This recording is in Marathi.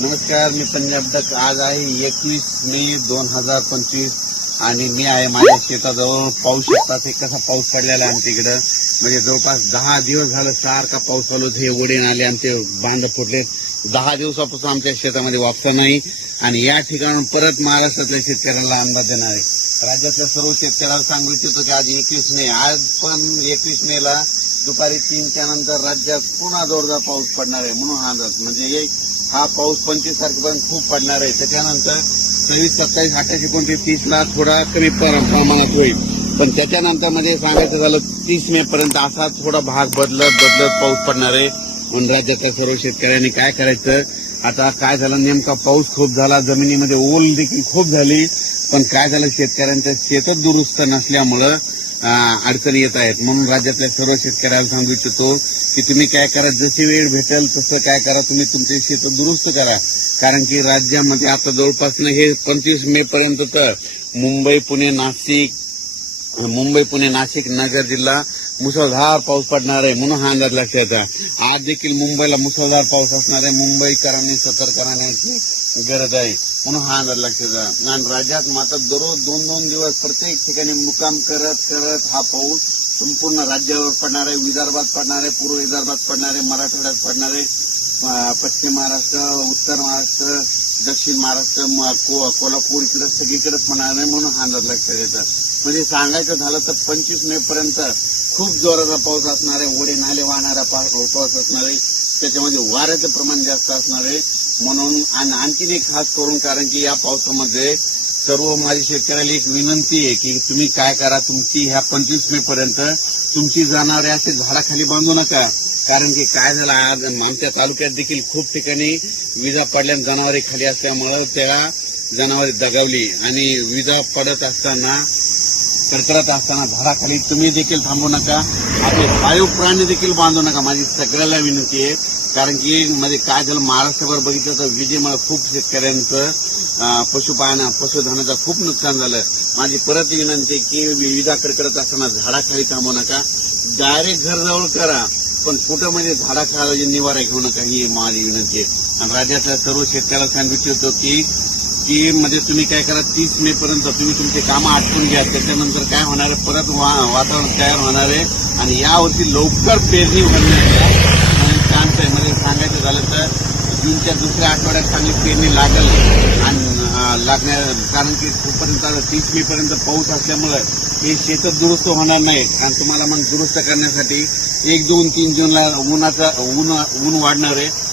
नमस्कार मी पंजाब डक आज आहे एकवीस मे दोन हजार पंचवीस आणि मी आहे माझ्या शेताजवळ पाऊस शकता ते कसा पाऊस पडलेला आहे आमच्या इकडं म्हणजे जवळपास दहा दिवस झालं सारखा पाऊस आलो हे ओढेन आले आणि ते बांध फुटले दहा दिवसापासून आमच्या शेतामध्ये वापसा नाही आणि या ठिकाणून परत महाराष्ट्रातल्या शेतकऱ्यांना अंदाज देणार आहे राज्यातल्या सर्व शेतकऱ्यांना सांगू इच्छितो की आज एकवीस मे आज पण एकवीस मेला दुपारी तीनच्या नंतर राज्यात पुन्हा जोरदार पाऊस पडणार आहे म्हणून हा अंदाज म्हणजे हा पाऊस पंचवीस तारखेपर्यंत खूप पडणार आहे त्याच्यानंतर सव्वीस सत्तावीस अठ्ठावीस एकोणतीस लाख थोडा कमी प्रमाणात होईल पण त्याच्यानंतर म्हणजे सांगायचं झालं तीस मे पर्यंत असा थोडा भाग बदलत बदलत पाऊस पडणार आहे म्हणून राज्याच्या सर्व शेतकऱ्यांनी काय करायचं आता काय झालं नेमका पाऊस खूप झाला जमिनीमध्ये ओल देखील खूप झाली पण काय झालं शेतकऱ्यांचं शेतच दुरुस्त नसल्यामुळं अडचणी येत आहेत म्हणून राज्यातल्या सर्व शेतकऱ्याला सांगू इच्छितो की तुम्ही काय करा जशी वेळ भेटेल तसं काय करा तुम्ही तुमचे शेत दुरुस्त करा कारण की राज्यामध्ये आता जवळपास हे पंचवीस मे पर्यंत तर मुंबई पुणे नाशिक मुंबई पुणे नाशिक नगर जिल्हा मुसळधार पाऊस पडणार आहे म्हणून हा अंदाज लक्षात आज देखील मुंबईला मुसळधार पाऊस असणार आहे मुंबईकरांनी सतर्क राहण्याची गरज आहे म्हणून हा अंदाज लक्षात आणि राज्यात मात्र दररोज दोन दोन दिवस प्रत्येक ठिकाणी मुक्काम करत करत हा पाऊस संपूर्ण राज्यावर पडणार आहे विदर्भात पडणार आहे पूर्व विदर्भात पडणार आहे मराठवाड्यात पडणार आहे पश्चिम महाराष्ट्र उत्तर महाराष्ट्र दक्षिण महाराष्ट्र कोल्हापूर इकडे सगळीकडेच पडणार आहे म्हणून हा अंदाज लक्षात येतं म्हणजे सांगायचं झालं तर पंचवीस मे पर्यंत खूप जोराचा पाऊस असणार आहे ओढे नाले वाहणारा पाऊस असणार आहे त्याच्यामध्ये वाऱ्याचं प्रमाण जास्त असणार आहे म्हणून आणि आणखीन एक खास करून कारण की या पावसामध्ये सर्व माझी शेतकऱ्याला एक विनंती आहे की तुम्ही काय करा तुमची ह्या पंचवीस मे पर्यंत तुमची जाणारे असे झाडाखाली बांधू नका कारण की काय झालं आज आमच्या तालुक्यात देखील खूप ठिकाणी विजा पडल्याने जनावरे खाली असल्यामुळं त्या जनावरे दगावली आणि विजा पडत असताना कडकडत असताना झाडाखाली तुम्ही देखील थांबू नका आपले पाळीव प्राणी देखील बांधू नका माझी सगळ्याला विनंती आहे कारण की मध्ये काय झालं महाराष्ट्रभर बघितलं तर विजेमुळे खूप शेतकऱ्यांचं पशुपालन पशुधनाचं खूप नुकसान झालं माझी परत विनंती की विजा कडकडत असताना झाडाखाली थांबू नका डायरेक्ट घरजवळ करा पण कुठं म्हणजे झाडाखाली निवारा घेऊ नका ही माझी विनंती आहे आणि राज्यातल्या सर्व शेतकऱ्याला सांगू इच्छितो की की मध्ये तुम्ही काय करा तीस मे पर्यंत तुम्ही तुमचे कामं आटपून घ्या त्याच्यानंतर काय होणार आहे परत वातावरण तयार होणार आहे आणि यावरती लवकर पेरणी होणार जूनच्या दुसऱ्या आठवड्यात चांगली पेरणी लागल आणि लागण्या कारण की तोपर्यंत तीस मे पर्यंत पाऊस असल्यामुळे हे शेत दुरुस्त होणार नाही कारण तुम्हाला मग दुरुस्त करण्यासाठी एक जून तीन जूनला उन्हाचा ऊन ऊन वाढणार आहे